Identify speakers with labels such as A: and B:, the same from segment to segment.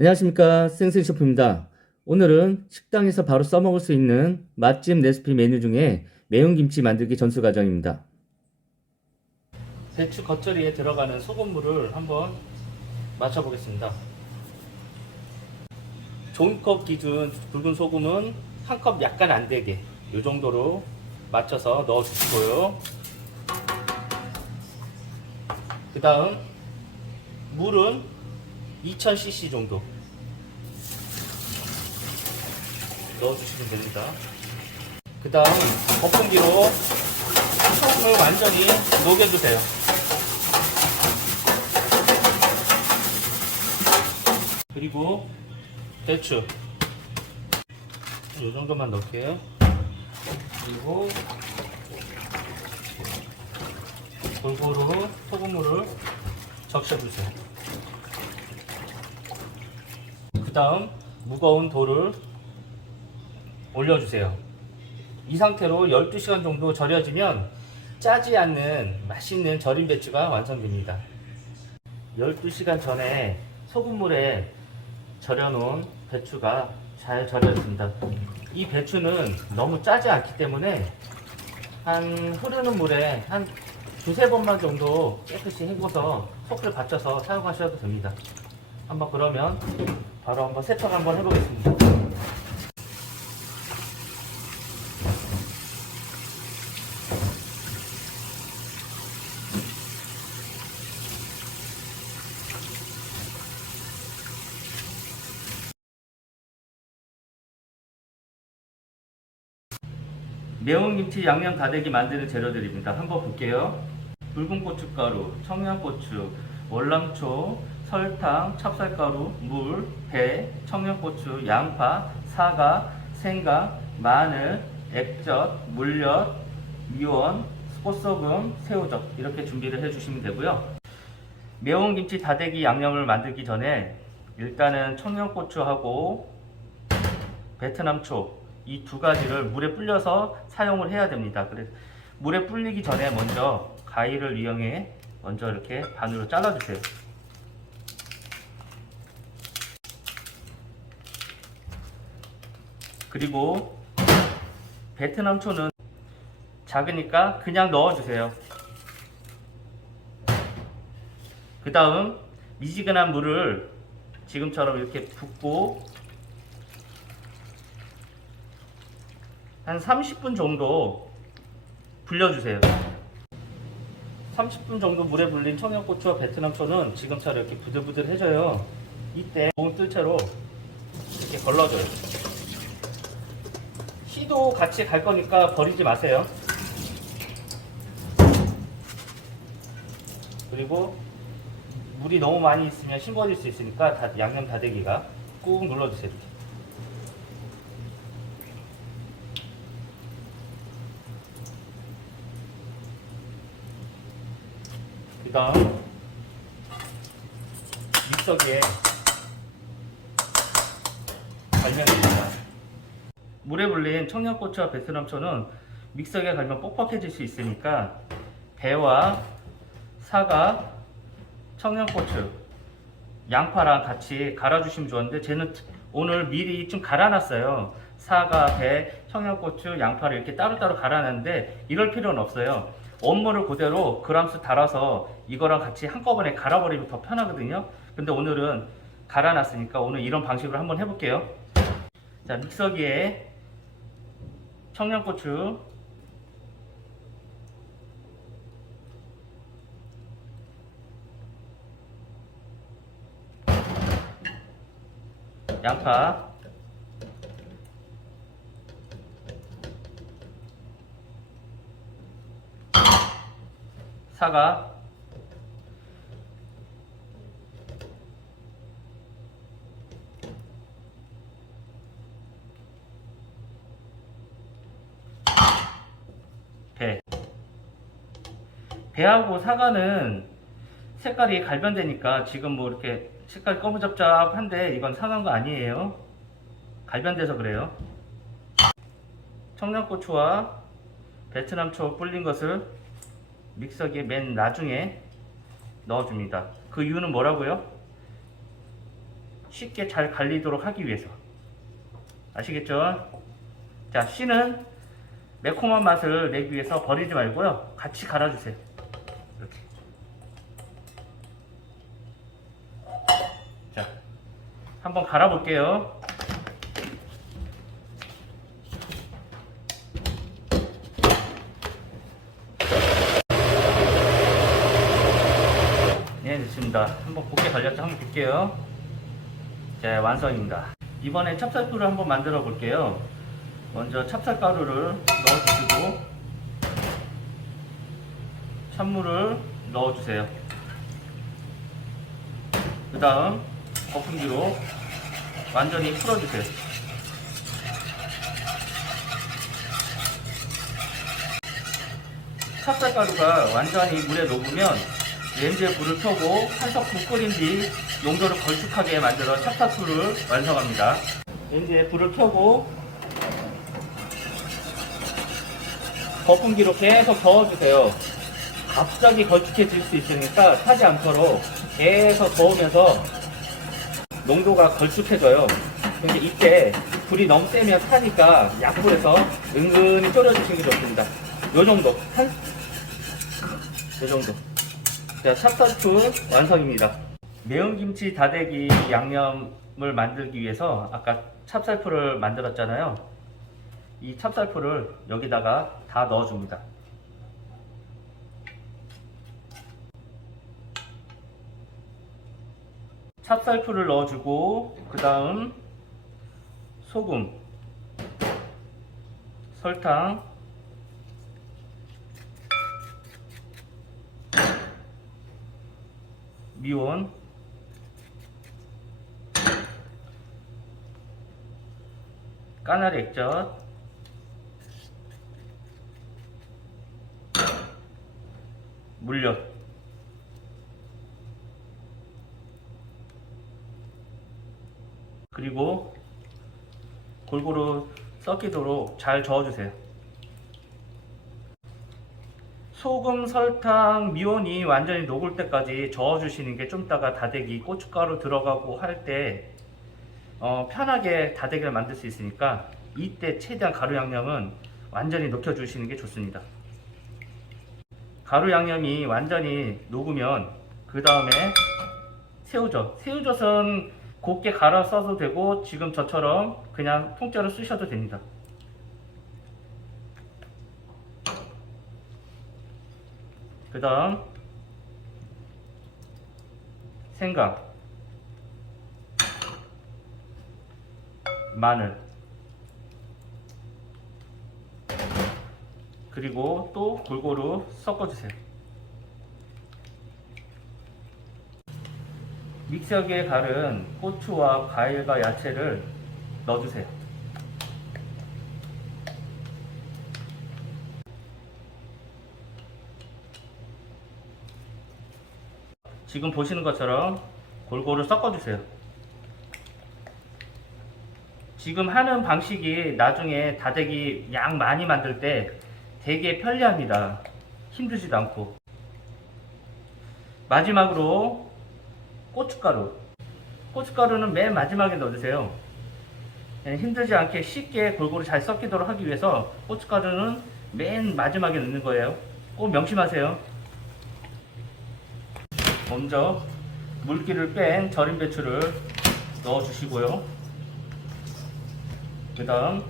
A: 안녕하십니까 생생 셰프입니다. 오늘은 식당에서 바로 써먹을 수 있는 맛집 레시피 메뉴 중에 매운 김치 만들기 전수 과정입니다. 배추 겉절이에 들어가는 소금물을 한번 맞춰보겠습니다. 종이컵 기준 붉은 소금은 한 컵 약간 안 되게 이 정도로 맞춰서 넣어주시고요. 그 다음 물은 2000cc 정도 넣어주시면 됩니다. 그 다음 거품기로 소금을 완전히 녹여주세요. 그리고 배추 이 정도만 넣을게요. 그리고 골고루 소금물을 적셔주세요. 그 다음 무거운 돌을 올려주세요. 이 상태로 12시간 정도 절여지면 짜지 않는 맛있는 절임 배추가 완성됩니다. 12시간 전에 소금물에 절여놓은 배추가 잘 절여졌습니다. 이 배추는 너무 짜지 않기 때문에 한 흐르는 물에 한 두세 번만 정도 깨끗이 헹궈서 속을 받쳐서 사용하셔도 됩니다. 한번 그러면 바로 한번 세척 한번 해보겠습니다. 매운 김치 양념 다대기 만드는 재료들입니다. 한번 볼게요. 붉은 고춧가루, 청양고추, 월남초, 설탕, 찹쌀가루, 물, 배, 청양고추, 양파, 사과, 생강, 마늘, 액젓, 물엿, 미원, 꽃소금, 새우젓 이렇게 준비를 해주시면 되고요. 매운 김치 다대기 양념을 만들기 전에 일단은 청양고추하고 베트남초 이 두 가지를 물에 불려서 사용을 해야 됩니다. 그래서 물에 불리기 전에 먼저 가위를 이용해 먼저 이렇게 반으로 잘라주세요. 그리고 베트남 초는 작으니까 그냥 넣어주세요. 그 다음 미지근한 물을 지금처럼 이렇게 붓고 한 30분 정도 불려주세요. 30분 정도 물에 불린 청양고추와 베트남초는 지금처럼 이렇게 부들부들해져요. 이때 몸 뜰 채로 이렇게 걸러줘요. 씨도 같이 갈 거니까 버리지 마세요. 그리고 물이 너무 많이 있으면 싱거워질 수 있으니까 다, 양념 다대기가 꾹 눌러주세요. 이렇게. 그 다음 믹서기에 갈면입니다. 물에 불린 청양고추와 베트남초는 믹서기에 갈면 뻑뻑해질 수 있으니까 배와 사과, 청양고추, 양파랑 같이 갈아주시면 좋은데 쟤는 오늘 미리 좀 갈아놨어요. 사과, 배, 청양고추, 양파를 이렇게 따로따로 갈아놨는데 이럴 필요는 없어요. 원물을 그대로 그람수 달아서 이거랑 같이 한꺼번에 갈아버리면 더 편하거든요. 근데 오늘은 갈아놨으니까 오늘 이런 방식으로 한번 해볼게요. 자, 믹서기에 청양고추, 양파, 사과, 배하고 사과는 색깔이 갈변되니까 지금 뭐 이렇게 색깔 검은잡잡한데 이건 상한 거 아니에요. 갈변돼서 그래요. 청양고추와 베트남초 불린 것을 믹서기에 맨 나중에 넣어줍니다. 그 이유는 뭐라고요? 쉽게 잘 갈리도록 하기 위해서 아시겠죠? 자 씨는 매콤한 맛을 내기 위해서 버리지 말고요 같이 갈아주세요 이렇게 자 한번 갈아볼게요. 네 됐습니다. 한번 곱게 갈렸죠? 한번 볼게요. 자 완성입니다. 이번에 찹쌀풀을 한번 만들어 볼게요. 먼저 찹쌀가루를 넣어주시고 찬물을 넣어주세요. 그 다음 거품기로 완전히 풀어주세요 찹쌀가루가 완전히 물에 녹으면 렌즈에 불을 켜고 한석분 끓인 뒤 용도를 걸쭉하게 만들어 찹쌀풀을 완성합니다. 렌즈에 불을 켜고 거품기로 계속 저어주세요. 갑자기 걸쭉해질 수 있으니까 타지 않도록 계속 저으면서 농도가 걸쭉해져요. 근데 이때 불이 너무 세면 타니까 약불에서 은근히 졸여주시는 게 좋습니다. 요 정도. 한, 요 정도. 자, 찹쌀풀 완성입니다. 매운 김치 다대기 양념을 만들기 위해서 아까 찹쌀풀을 만들었잖아요. 이 찹쌀풀을 여기다가 다 넣어줍니다. 찹쌀풀을 넣어주고 그 다음 소금, 설탕, 미원, 까나리 액젓, 물엿, 그리고 골고루 섞이도록 잘 저어주세요. 소금, 설탕, 미온이 완전히 녹을 때까지 저어주시는 게 좀 이따가 다대기, 고춧가루 들어가고 할때 어, 편하게 다대기를 만들 수 있으니까 이때 최대한 가루 양념은 완전히 녹여주시는 게 좋습니다. 가루 양념이 완전히 녹으면 그 다음에 새우젓. 새우젓은 곱게 갈아 써도 되고 지금 저처럼 그냥 통째로 쓰셔도 됩니다. 그 다음 생강 마늘 그리고 또 골고루 섞어주세요 믹서기에 갈은 고추와 과일과 야채를 넣어주세요 지금 보시는 것처럼 골고루 섞어주세요. 지금 하는 방식이 나중에 다대기 양 많이 만들 때 되게 편리합니다. 힘들지도 않고. 마지막으로 고춧가루. 고춧가루는 맨 마지막에 넣어주세요. 예, 힘들지 않게 쉽게 골고루 잘 섞이도록 하기 위해서 고춧가루는 맨 마지막에 넣는 거예요. 꼭 명심하세요. 먼저 물기를 뺀 절임 배추를 넣어 주시고요. 그 다음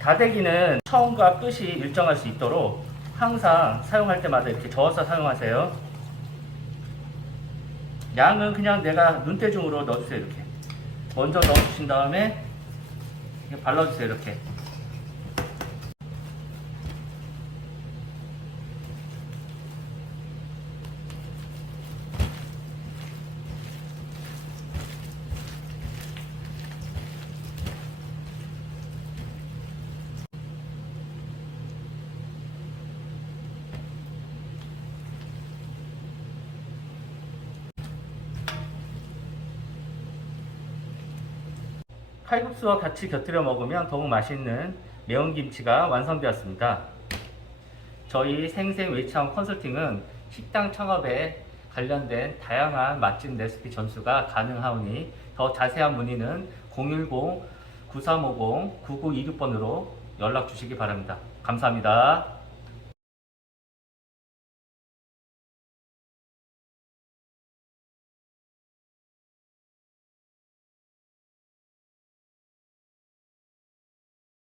A: 다대기는 처음과 끝이 일정할 수 있도록 항상 사용할 때마다 이렇게 저어서 사용하세요. 양은 그냥 내가 눈대중으로 넣어주세요. 이렇게 먼저 넣어주신 다음에 발라주세요. 이렇게 칼국수와 같이 곁들여 먹으면 더욱 맛있는 매운 김치가 완성되었습니다. 저희 생생 외창 컨설팅은 식당 창업에 관련된 다양한 맛집 레시피 전수가 가능하오니 더 자세한 문의는 010-9350-9926번으로 연락 주시기 바랍니다. 감사합니다.